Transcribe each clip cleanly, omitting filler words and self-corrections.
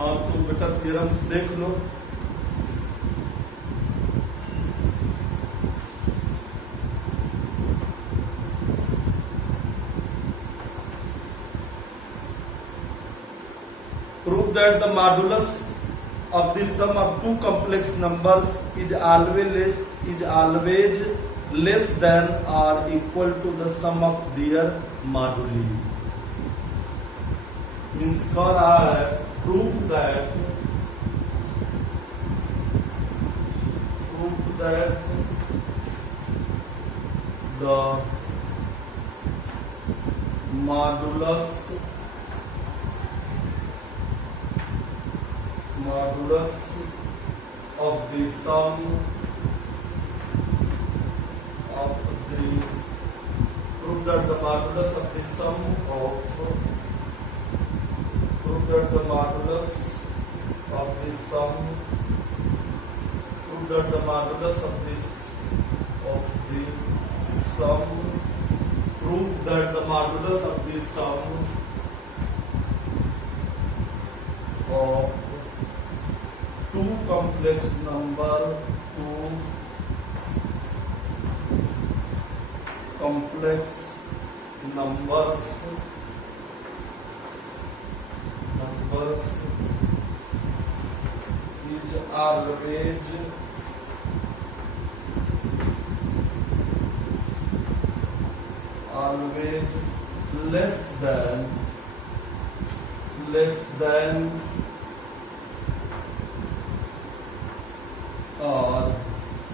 हाँ तो बेटा थ्योरम्स देख लो। Prove that the modulus of the sum of two complex numbers is always less than or equal to the sum of their moduli. Means कह रहा है prove that the modulus of the sum of the prove that the modulus of the sum of prove that the modulus of the sum prove that the modulus of this of the sum prove that the modulus of the sum of two complex numbers is always less than or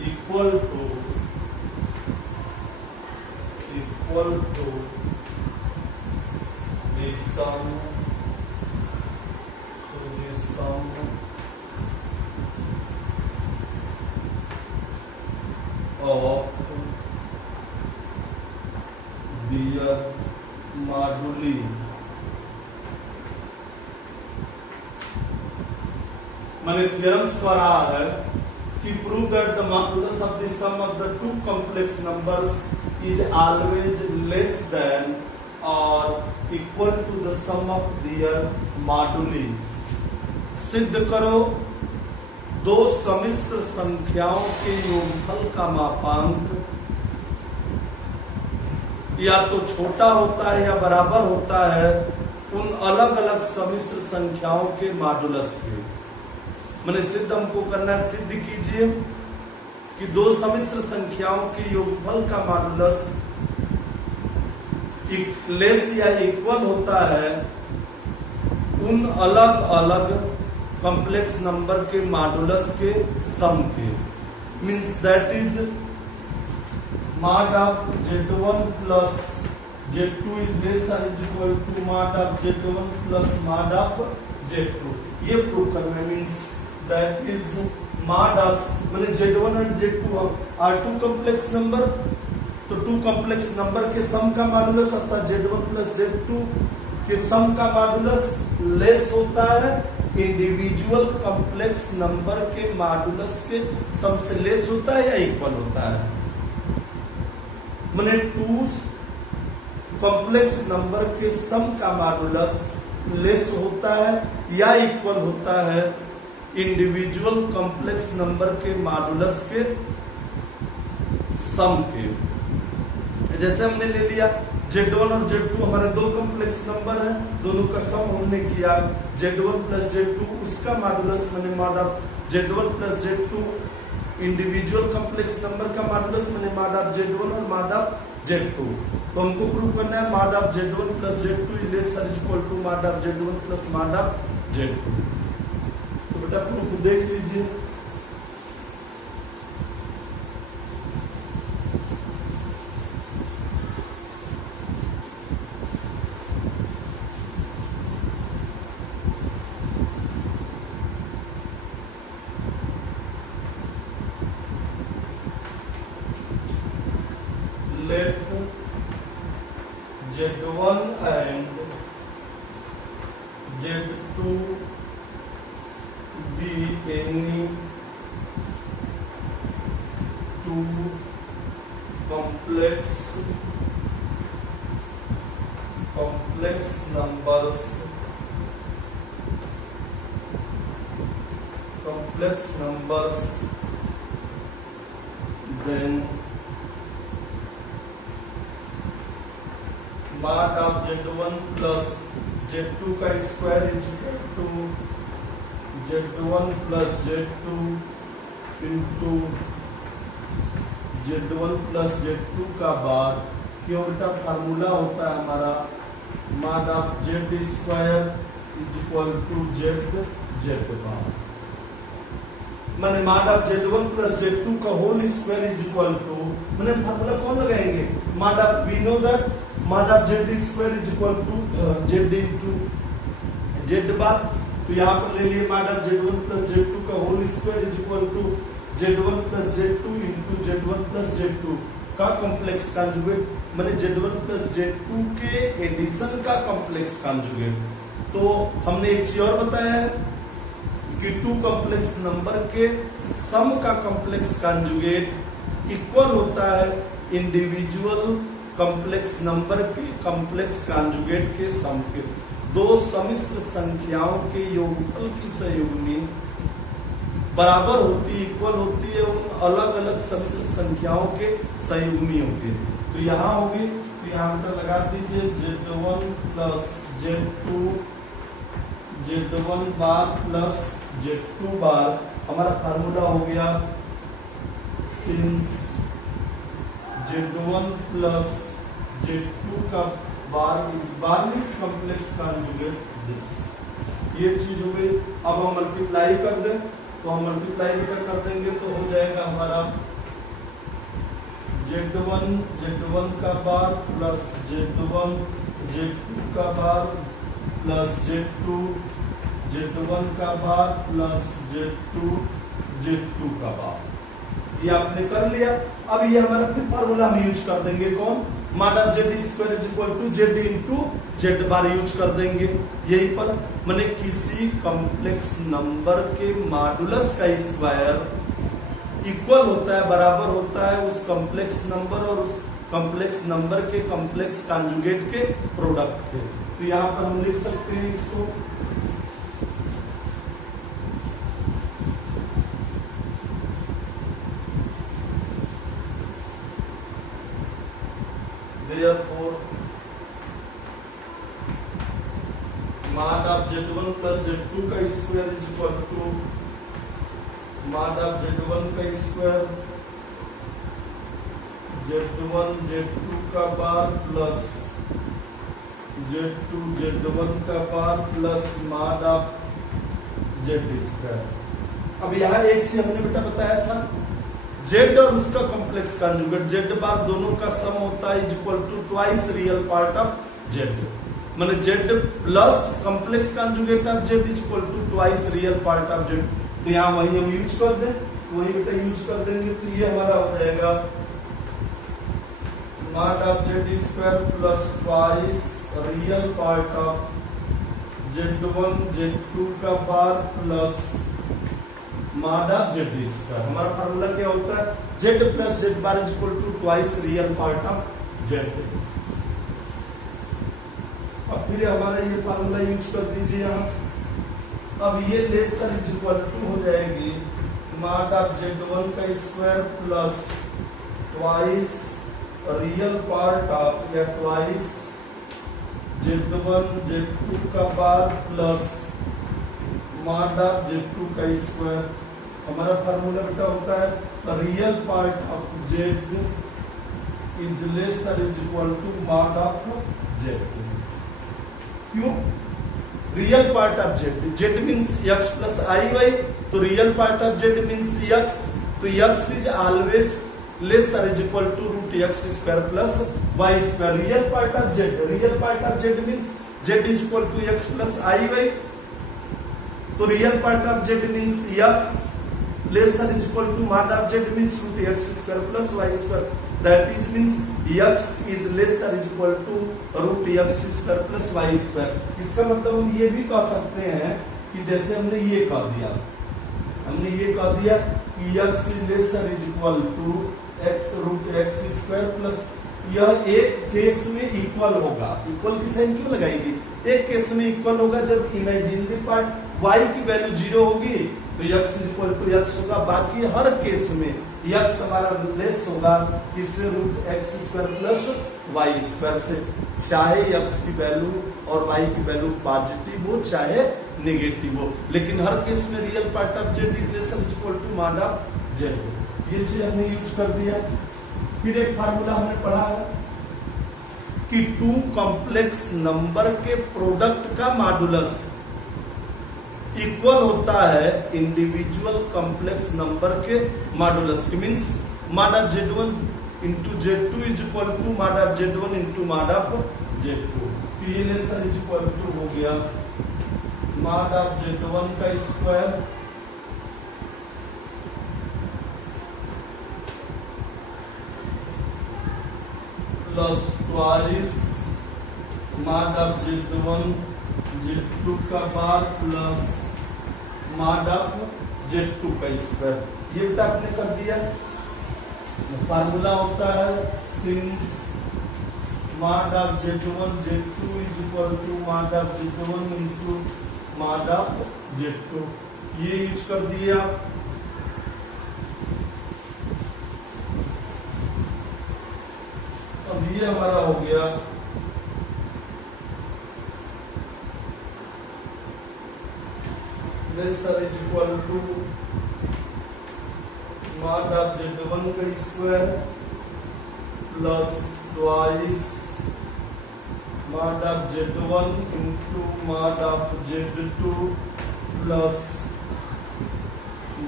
equal to the sum of their moduli. मैंने theorems कह रहा है कि prove that the modulus of the sum of the two complex numbers is always less than or equal to the sum of their moduli. सिद्ध करो दो सम्मिश्र संख्याओं के योगफल का मापांक या तो छोटा होता है या बराबर होता है उन अलग अलग सम्मिश्र संख्याओं के मॉडुलस के। मैंने सिद्ध हमको करना है, सिद्ध कीजिए कि दो सम्मिश्र संख्याओं के योगफल का मॉडुलस लेस या इक्वल होता है उन अलग अलग कॉम्प्लेक्स नंबर के मॉडुलस के सम के। Means that is mod of z1 plus z2 is less or is equal to mod of z1 plus mod of z2। ये प्रूव करना means that is mod of मैंने z1 और z2 are two complex number, तो two complex number के sum का modulus अर्थात z1 plus z2 के sum का मॉडुलस लेस होता है इंडिविजुअल कॉम्प्लेक्स नंबर के मॉडुलस के सम से लेस होता है या इक्वल होता है। मैंने टू कॉम्प्लेक्स नंबर के सम का मॉडुलस लेस होता है या इक्वल होता है इंडिविजुअल कॉम्प्लेक्स नंबर के मॉडुलस के सम के। जैसे हमने ले लिया z1 और z2 हमारे दो कॉम्प्लेक्स नंबर है, दोनों का सम हमने किया z1 प्लस z2, उसका मॉडुलस मैंने mod of z1 plus z2 individual complex number का मॉडुलस मैंने mod ऑफ z1 और mod ऑफ z2। तो हमको प्रूव करना है mod of z1 plus z2 is less और equal to mod of z1 plus mod of z2। तो बेटा प्रूफ देख लीजिए। Let z1 and z2 be any two complex numbers complex numbers, then mod of z1 plus z2 का square is equal to z1 plus z2 into z1 plus z2 का बार, क्यों बेटा formula होता है हमारा mod of z square is equal to z bar, मैंने mod of z1 plus z2 का whole square is equal to, मैंने formula कौन लगाएंगे mod of we know that mod of z square is equal to z into z bar, तो यहाँ पर ले लिए mod of z1 plus z2 का whole square is equal to z1 plus z2 into z1 plus z2 का complex conjugate, मैंने z1 plus z2 के addition का कॉम्प्लेक्स कॉन्जुगेट। तो हमने एक चीज और बताया है कि टू कॉम्प्लेक्स नंबर के सम का कॉम्प्लेक्स कॉन्जुगेट इक्वल होता है इंडिविजुअल कॉम्प्लेक्स नंबर के कॉम्प्लेक्स कॉन्जुगेट के सम के। दो सम्मिश्र संख्याओं के योगफल की संयुग्मी बराबर होती, इक्वल होती है उन अलग अलग सम्मिश्र संख्याओं के संयुग्मियों के। तो यहाँ होगी, तो यहाँ पर लगा दीजिए z1 प्लस z2 z1 बार प्लस z2 बार, हमारा फार्मूला हो गया सिंस z1 प्लस z2 का बार मीन्स कॉम्प्लेक्स कॉन्जुगेट दिस, ये चीज हो गई। अब हम मल्टीप्लाई कर दें, तो हम मल्टीप्लाई कर देंगे तो हो जाएगा हमारा z1 का बार प्लस z2 का बार प्लस z1 का बार प्लस z2 का बार, ये आपने कर लिया। अब ये हमारा फिर फार्मूला हम यूज कर देंगे, कौन mod of z square is equal to z into z bar use कर देंगे। यही पर मैंने किसी कॉम्प्लेक्स नंबर के मॉडुलस का स्क्वायर इक्वल होता है, बराबर होता है उस कॉम्प्लेक्स नंबर और उस कॉम्प्लेक्स नंबर के कॉम्प्लेक्स कॉन्जुगेट के प्रोडक्ट के। तो यहाँ पर हम लिख सकते हैं इसको therefore mod of z1 plus z2 का square is equal to mod of z1 का स्क्वायर z1 z2 का बार प्लस z2 z1 का bar plus mod of z square. अब यहाँ एक चीज हमने बेटा बताया था, z और उसका कॉम्प्लेक्स कॉन्जुगेट z बार दोनों का सम होता है is equal to twice real part of z, माने z plus complex conjugate of z is equal to twice real part of z। तो यहाँ वही हम यूज कर दें, वही बेटा यूज कर देंगे, तो ये हमारा हो जाएगा mod of z square plus twice real part of z1 z2 का bar plus mod of z square. हमारा फार्मूला क्या होता है z plus z bar is equal to twice real part of z। अब फिर हमारा ये फार्मूला यूज कर दीजिए यहाँ, अब ये लेसर इज इक्वल टू हो जाएगी mod ऑफ z1 का square plus twice real part of या ट्वाइस z1 z2 का bar plus mod of z2 का स्क्वायर। हमारा फार्मूला बेटा होता है real part of z is lesser is equal to mod of z। क्यों real part of z means x plus i y, तो real part of z means x, तो x is always lesser is equal to root x square plus y square. Real part of z means z is equal to x plus i y, तो real part of z means x lesser is equal to mod of z means root x square plus y square, that is means x is lesser is equal to root x square plus y square. इसका मतलब हम ये भी कह सकते हैं कि जैसे हमने ये कह दिया कि x is lesser is equal to x root x square plus, यह एक केस में इक्वल होगा, इक्वल की साइन क्यों लगाएगी, एक केस में इक्वल होगा जब इमेजिनरी पार्ट y की वैल्यू 0 होगी तो x is equal to x होगा। बाकी हर केस में x हमारा लेस होगा इससे root x square plus y square से, चाहे x की वैल्यू और y की वैल्यू पॉजिटिव हो चाहे नेगेटिव हो, लेकिन हर केस में real part of z equation is equal to mod of z. ये चीज हमने यूज कर दिया। फिर एक फार्मूला हमने पढ़ा है कि टू कॉम्प्लेक्स नंबर के प्रोडक्ट का मॉडुलस इक्वल होता है इंडिविजुअल कॉम्प्लेक्स नंबर के मॉडुलस के। Means mod of z1 into z2 is equal to mod of z1 into mod of z2। तो ये लेसन इज इक्वल टू हो गया मॉड ऑफ z1 का square plus twice mod of z1 z2 का bar plus mod of z2 का square. ये आपने कर दिया। फार्मूला होता है since mod of z1 z2 is equal to mod of z1 into mod of z2। ये यूज कर दिया। अब ये हमारा हो गया lesser is equal to mod of z1 का square plus twice mod of z1 into mod of z2 plus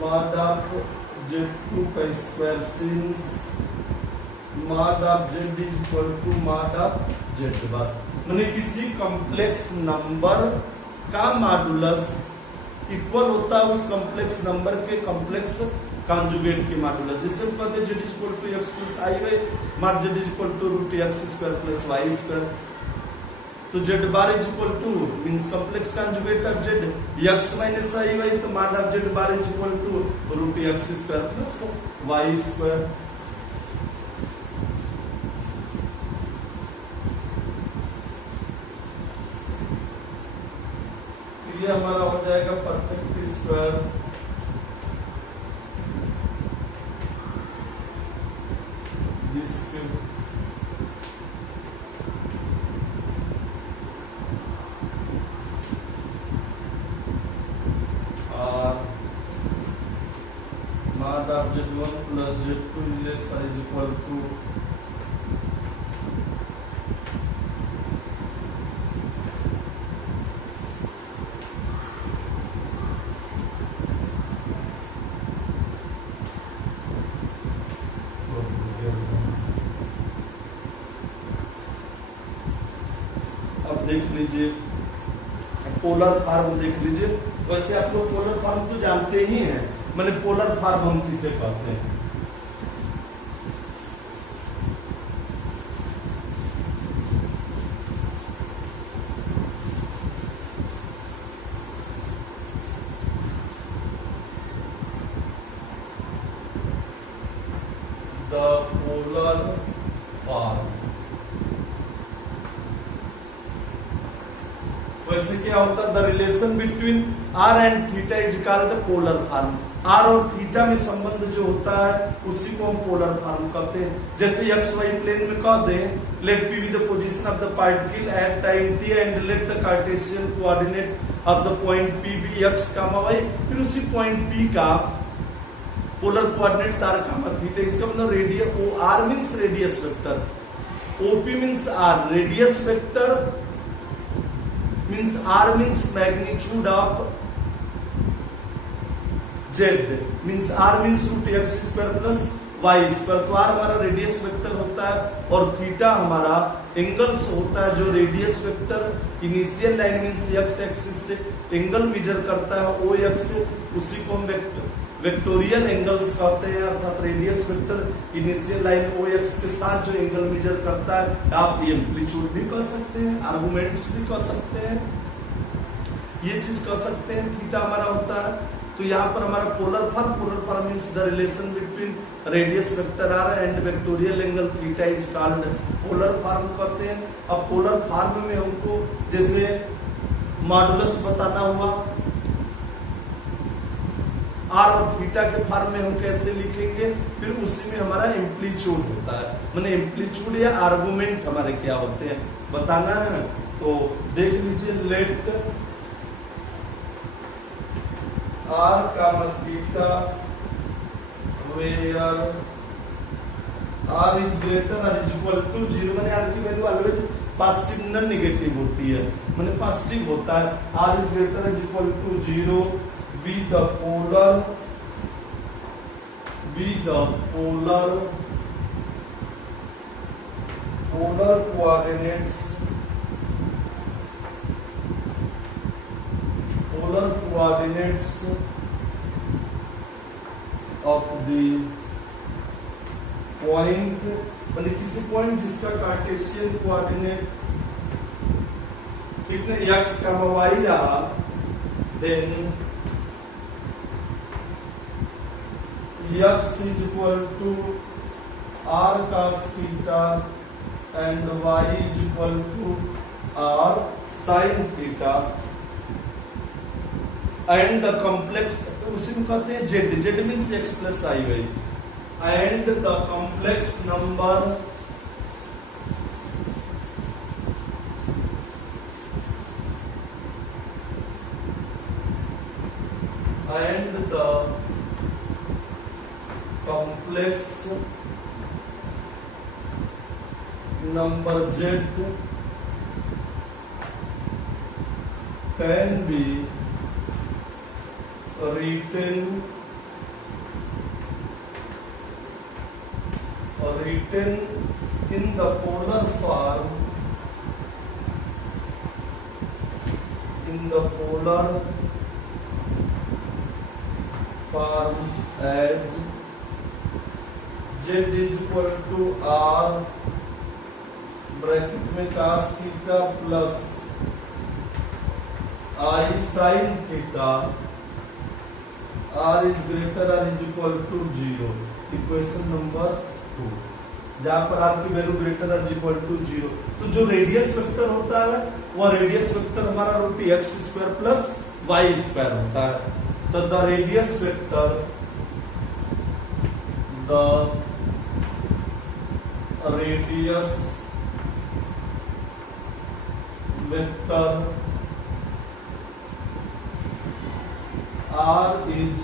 mod of z2 का square since mod of z is equal to mod of z bar. माने किसी complex number का modulus equal होता है उस complex number के complex conjugate के modulus. जिससे हम कहते हैं z is equal to x plus i y mod z is equal to root x square plus y square. तो z bar is equal to means complex conjugate of z x minus i y, तो mod of z bar is equal to root x square plus y square. ये हमारा हो जाएगा perfect square disc और mod of z1 plus z2 less is equal to देख लीजिए polar form देख लीजिए। वैसे आप लोग पोलर फॉर्म तो जानते ही हैं, मैंने पोलर फॉर्म हम किसे कहते हैं। The polar form. वैसे क्या होता है the relation between r and theta is called polar form. R और थीटा में संबंध जो होता है उसी को हम पोलर फॉर्म कहते हैं। जैसे एक्स वाई प्लेन में कह दें let p be the position of the particle at time t and let the Cartesian coordinate of the point p be x comma y, फिर उसी पॉइंट पी का polar coordinates r comma theta. इसका मतलब radius o r means radius vector, OP means r radius vector means r means magnitude of z means r means root x square plus y square। तो r हमारा radius vector होता है और theta हमारा angles होता है जो radius vector initial line means x axis से एंगल मेजर करता है o x से, उसी को हम वेक्टोरियल एंगल्स कहते हैं। अर्थात रेडियस वेक्टर इनिशियल लाइन ओ एक्स के साथ जो एंगल मेजर करता है आप एम्पलीट्यूड भी कह सकते हैं, आर्गुमेंट्स भी कह सकते हैं, ये चीज कह सकते हैं। थीटा हमारा होता है। तो यहाँ पर हमारा polar form means the relation between radius vector r and vectorial angle theta is called polar form कहते हैं। अब पोलर फॉर्म में हमको जैसे मॉडुलस बताना हुआ आर और थीटा के फॉर्म में हम कैसे लिखेंगे, फिर उसी में हमारा एम्पलीट्यूड होता है, माने एम्पलीट्यूड या आर्गुमेंट हमारे क्या होते हैं बताना है। तो देख लीजिए, लेट आर का theta where r is greater r is equal to 0, माने आर की वैल्यू ऑलवेज पॉजिटिव न नेगेटिव होती है, माने पॉजिटिव होता है। R is greater is equal to 0 be the polar coordinates of the point, मतलब किसी पॉइंट जिसका कार्टेशियन कोऑर्डिनेट कितने x का y रहा, then x is equal to r cos theta and y is equal to r sin theta and the complex, उसी को कहते हैं z means x plus i y, and the complex number z can be written in the polar form as z is equal to r bracket में cos theta plus i sin theta, r is greater or is equal to 0, equation number 2, जहां पर r की value greater और equal to 0। तो जो radius vector होता है वह रेडियस वेक्टर हमारा √x² प्लस y² होता है। तो the radius vector r is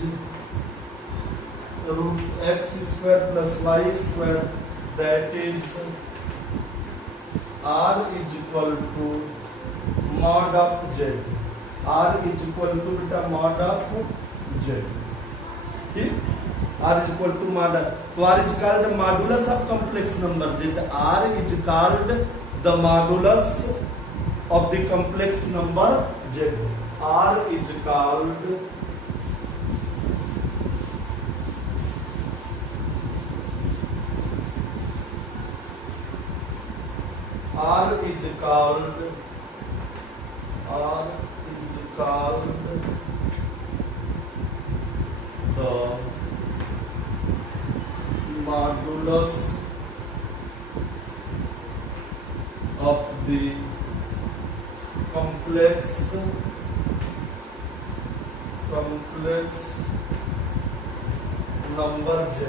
√x² plus y², that is r is equal to mod of z, r is equal to बेटा mod of z, ठीक, r is equal to mod, तो r is called modulus of complex number z, r is called the modulus of the complex number z, r is called the modulus of the complex number z।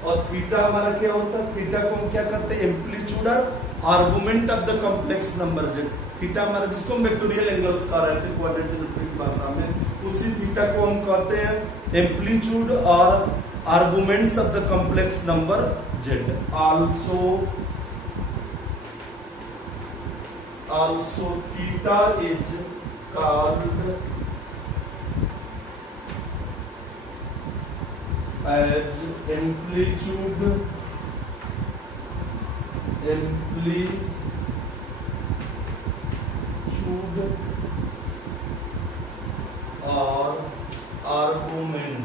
और theta हमारा क्या होता है, theta को हम क्या कहते हैं, amplitude argument of the complex number z। Theta हमारा जिसको हम वेक्टोरियल एंगल्स कह रहे थे क्वाड्रेटिक ज्योमेट्री की भाषा में, उसी थीटा को हम कहते हैं एम्पलीट्यूड और arguments of the complex number z। also theta is called as amplitude or argument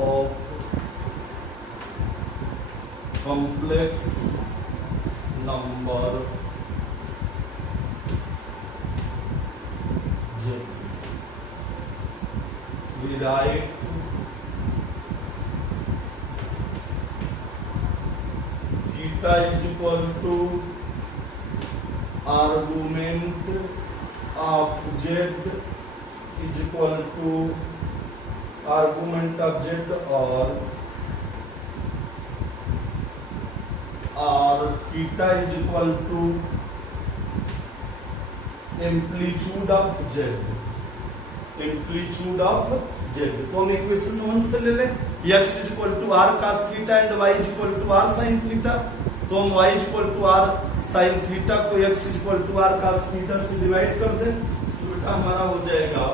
of complex number z। We write theta theta is equal to argument of Z is equal to argument of Z और theta is equal to amplitude of Z, amplitude of Z. तो हम equation 1 से ले लें, x is equal to R cos theta and y is equal to R sin theta. तो हम y is equal to R sin theta को x is equal to R cos theta से divide कर दें, तो बेटा हमारा हो जाएगा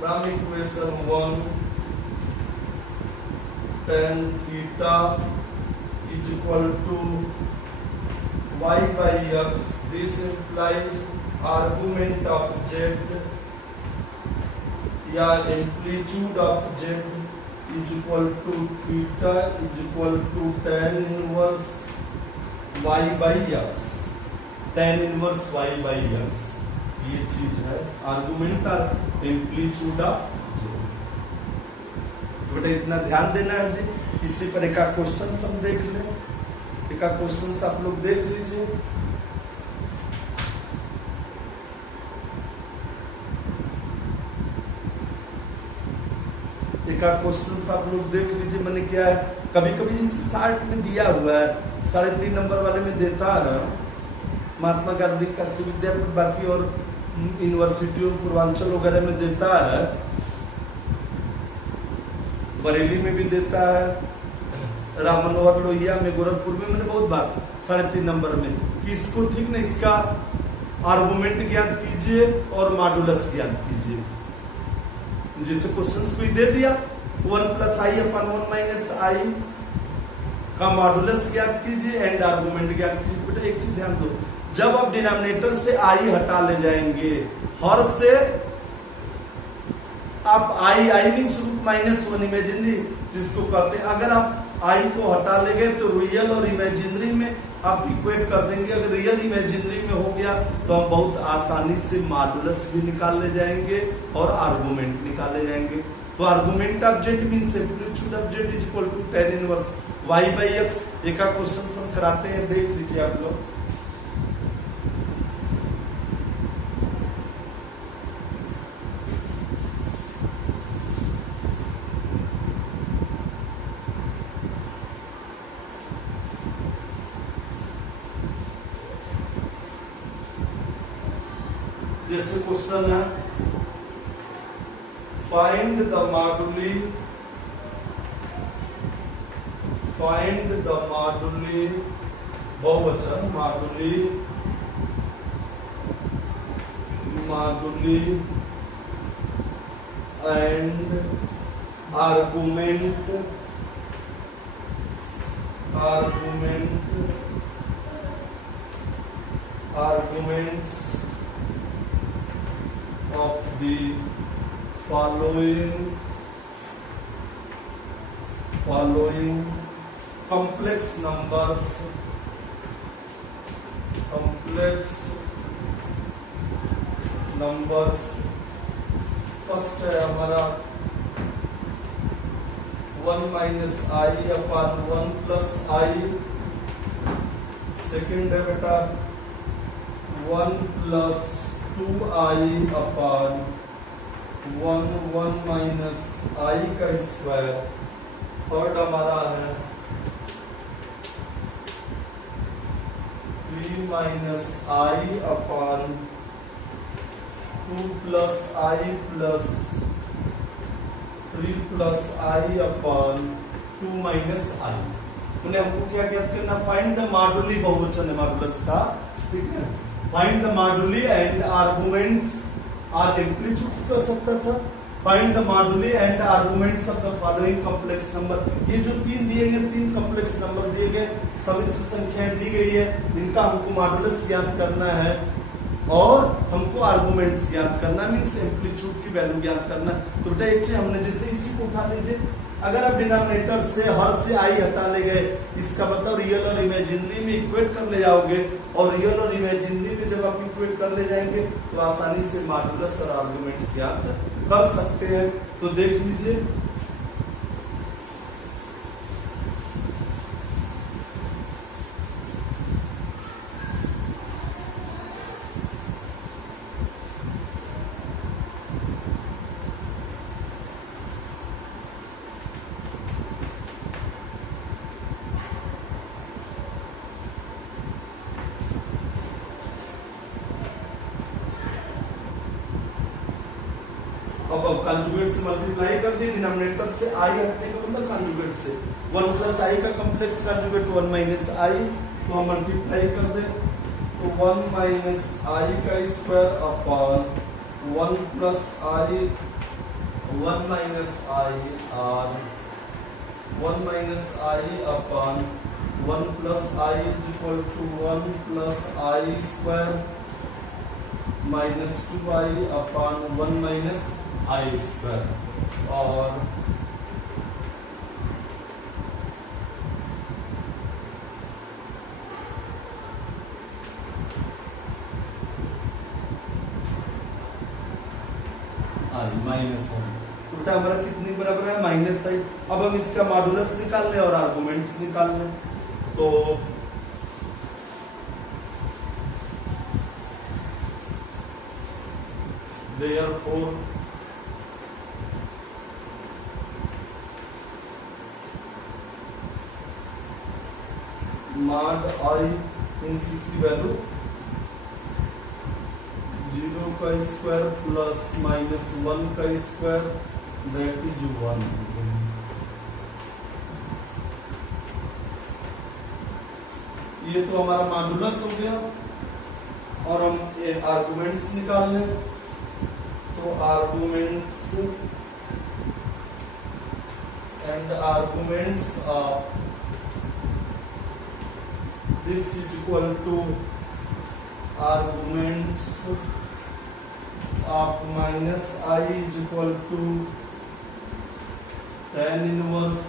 from equation 1 tan theta is equal to y by x. This implies argument of z या amplitude of z is equal to theta is equal to tan inverse y by x, tan inverse y by x ये चीज है argument और amplitude of z। बेटा इतना ध्यान देना है जी। इसी पर एक क्वेश्चन हम देख लें, एक क्वेश्चन आप लोग देख लीजिए। एक क्वेश्चन आप लोग देख लीजिए। मैंने क्या है, कभी कभी जिस शार्ट में दिया हुआ है 3.5 नंबर वाले में देता है महात्मा गांधी कृषि विद्यापीठ, बाकी और यूनिवर्सिटी और पूर्वांचल वगैरह में देता है, बरेली में भी देता है, राम मनोहर लोहिया में, गोरखपुर में, मैंने बहुत बार 3.5 नंबर में कि इसको ठीक ना इसका आर्गुमेंट ज्ञात कीजिए और मॉडुलस ज्ञात कीजिए। जैसे क्वेश्चन को ही दे दिया 1 + i अपन 1 - i का मॉडुलस ज्ञात कीजिए एंड आर्गुमेंट ज्ञात कीजिए। बेटा एक चीज ध्यान दो, जब आप डिनोमिनेटर से i हटा ले जाएंगे, हर से आप i मीन्स -1 इमेजिनरी जिसको कहते हैं, अगर आप i को हटा ले गए तो रियल और इमेजिनरी में आप इक्वेट कर देंगे। अगर रियल इमेजिनरी में हो गया तो हम बहुत आसानी से मॉडुलस भी निकाल ले जाएंगे और आर्गुमेंट निकाले जाएंगे। तो argument of z means amplitude of Z is equal to tan inverse y by x। एक क्वेश्चन हम कराते हैं, देख लीजिए आप लोग। जैसे क्वेश्चन है, फाइंड द मॉडुली बहुवचन moduli and argument arguments of the following complex numbers first है हमारा 1 - i अपन 1 + i। सेकंड है बेटा 1 + 2i अपन 1 - i का स्क्वायर। थर्ड हमारा है 3 - i upon 2 + i + 3 + i upon 2 - i। उन्हें हमको क्या ज्ञात करना, फाइंड द मॉडुली बहुवचन है मॉडुलस का, ठीक है। Find the moduli and arguments or amplitudes कर सकता था। Find the moduli and arguments of the following complex number. ये जो 3 दिए गए, 3 कॉम्प्लेक्स नंबर दिए गए, समिश्र संख्याएं दी गई है, इनका हमको मॉडुलस ज्ञात करना है और हमको आर्गुमेंट्स ज्ञात करना, मीन्स एम्पलीट्यूड की वैल्यू ज्ञात करना। तो बेटा एक चीज हमने जैसे इसी को उठा लीजिए, अगर आप डिनोमिनेटर से हर से आई हटा ले गए, इसका मतलब रियल और इमेजिनरी में इक्वेट कर ले जाओगे, और रियल और इमेजिनरी में जब आप इक्वेट कर ले जाएंगे तो आसानी से मॉड्यूलस और आर्गुमेंट्स ज्ञात कर सकते हैं। तो देख लीजिए, अब कंजुगेट से मल्टीप्लाई कर दिए, डिनोमिनेटर से आई हटने का मतलब कंजुगेट से 1 प्लस आई का कॉम्प्लेक्स कंजुगेट 1 माइनस आई, तो हम मल्टीप्लाई कर दें तो 1 माइनस आई का square upon 1 plus i 1 minus i और 1 minus i upon 1 plus i is equal to 1 plus i square minus 2i upon 1 minus i square, और माइनस उल्टा हमारा कितनी बराबर है, माइनस आई। अब हम इसका मॉडुलस निकाल लें और आर्गुमेंट्स निकाल लें, तो therefore mod I मीन्स इसकी वैल्यू 0 का स्क्वायर प्लस माइनस 1 का स्क्वायर दैट इज 1। ये तो हमारा मॉडुलस हो गया, और हम आर्गुमेंट्स निकाल लें, तो arguments and arguments of this is equal to arguments of minus I is equal to tan inverse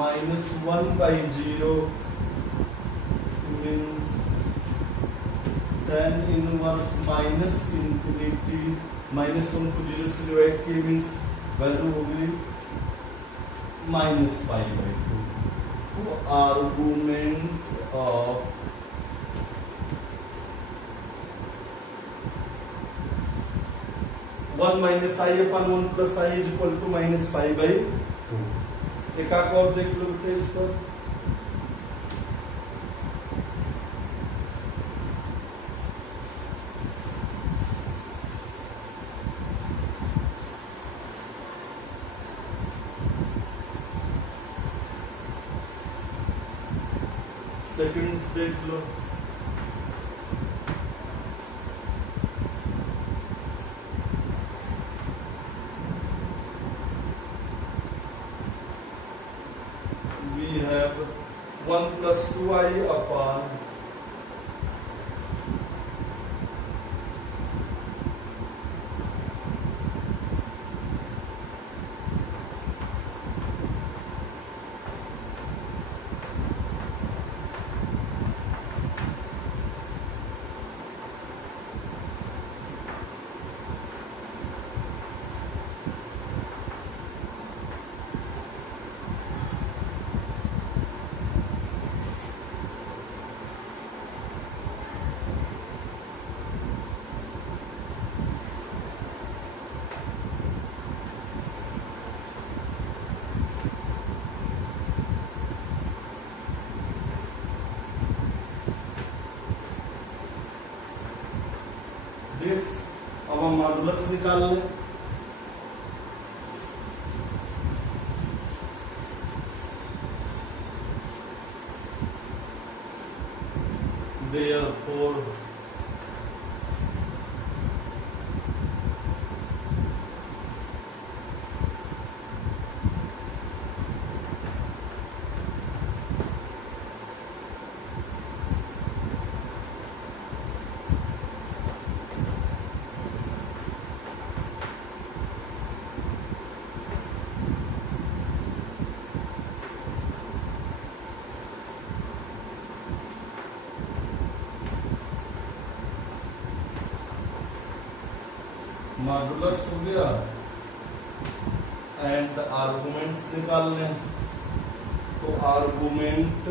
minus 1 by 0 means tan inverse minus infinity minus 1 को 0 से डिवाइड किए मीन्स वैल्यू होगी माइनस पाई बाई 2। तो argument of one minus i upon 1 plus i is equal to minus five by 2। एक और देख लो बेटे इस पर, सेकंड्स देख लो, we have 1 plus 2i upon this, अब हम मॉडुलस निकाल लें, therefore मॉडुलस हो गया एंड आर्गुमेंट्स निकाल लें। तो argument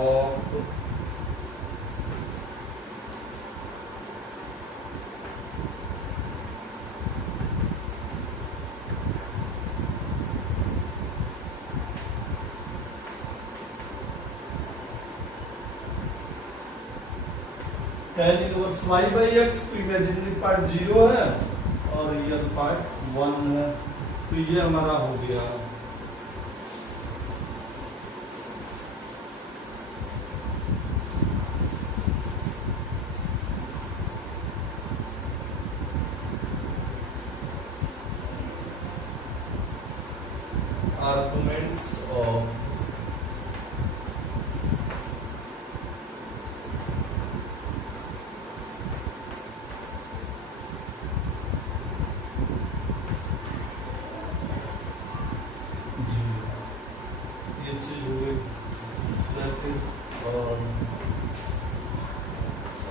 of tan inverse y by x, तो इमेजिनरी पार्ट 0 है और रियल पार्ट 1 है। तो ये हमारा हो गया arguments of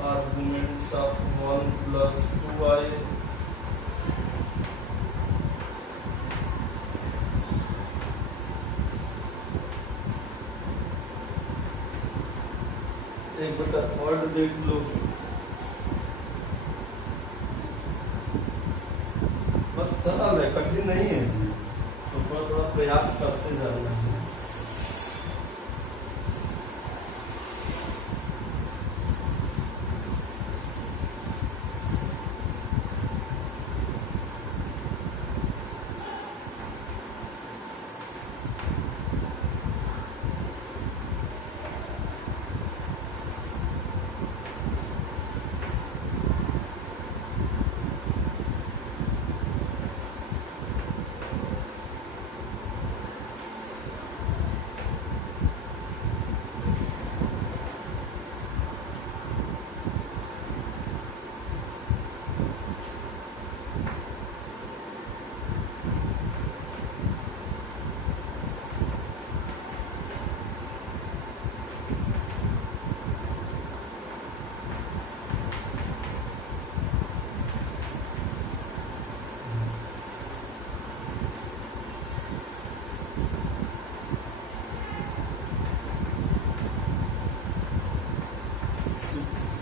arguments of 1 plus 2i एक बेटा वर्ड देख लो, बस सरल है, कठिन नहीं है, तो थोड़ा थोड़ा प्रयास करते जाना है।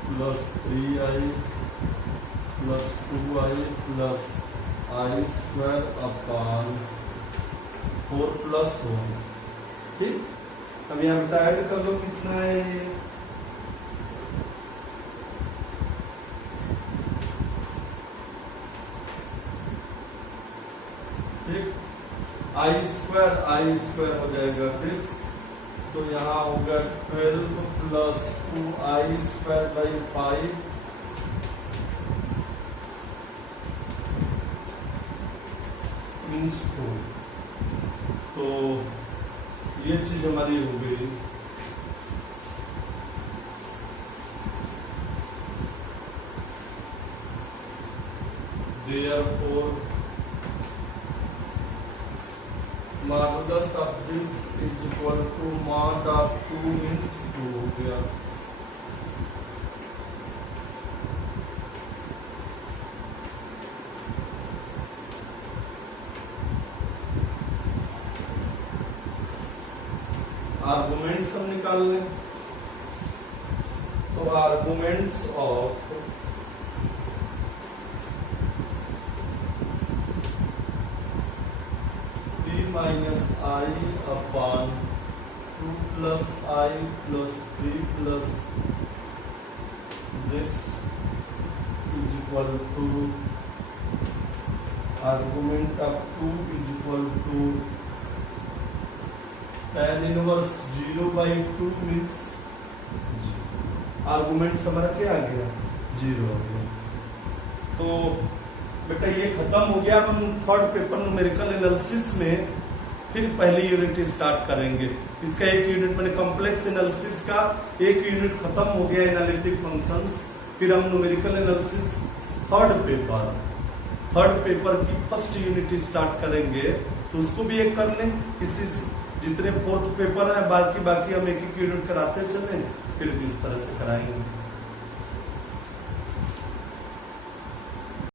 Plus 3i plus 2i plus i square upon 4 plus 1। ठीक, अब यहाँ बेटा ऐड कर लो कितना है ये, ठीक, आई स्क्वायर हो जाएगा दिस, तो यहाँ होगा 12 plus 2i square by 5 means 2। तो ये चीज हमारी हो गई। Therefore modulus of this is equal to mod of 2 means 2 हो गया। आर्गुमेंट्स हम निकाल लें, तो arguments of minus i upon 2 plus i plus 3 plus this is equal to argument of 2 is equal to tan inverse 0 by 2 means argument हमारा क्या आ गया 0 आ गया। तो बेटा ये खत्म हो गया। हम थर्ड पेपर न्यूमेरिकल एनालिसिस में फिर पहली यूनिट स्टार्ट करेंगे। इसका एक यूनिट मैंने कॉम्प्लेक्स एनालिसिस का एक यूनिट खत्म हो गया, एनालिटिक फंक्शंस। फिर हम न्यूमेरिकल एनालिसिस थर्ड पेपर की फर्स्ट यूनिट स्टार्ट करेंगे, तो उसको भी एक कर लें। इसी जितने फोर्थ पेपर है बाकी हम एक यूनिट कराते चलें, फिर इस तरह से कराएंगे।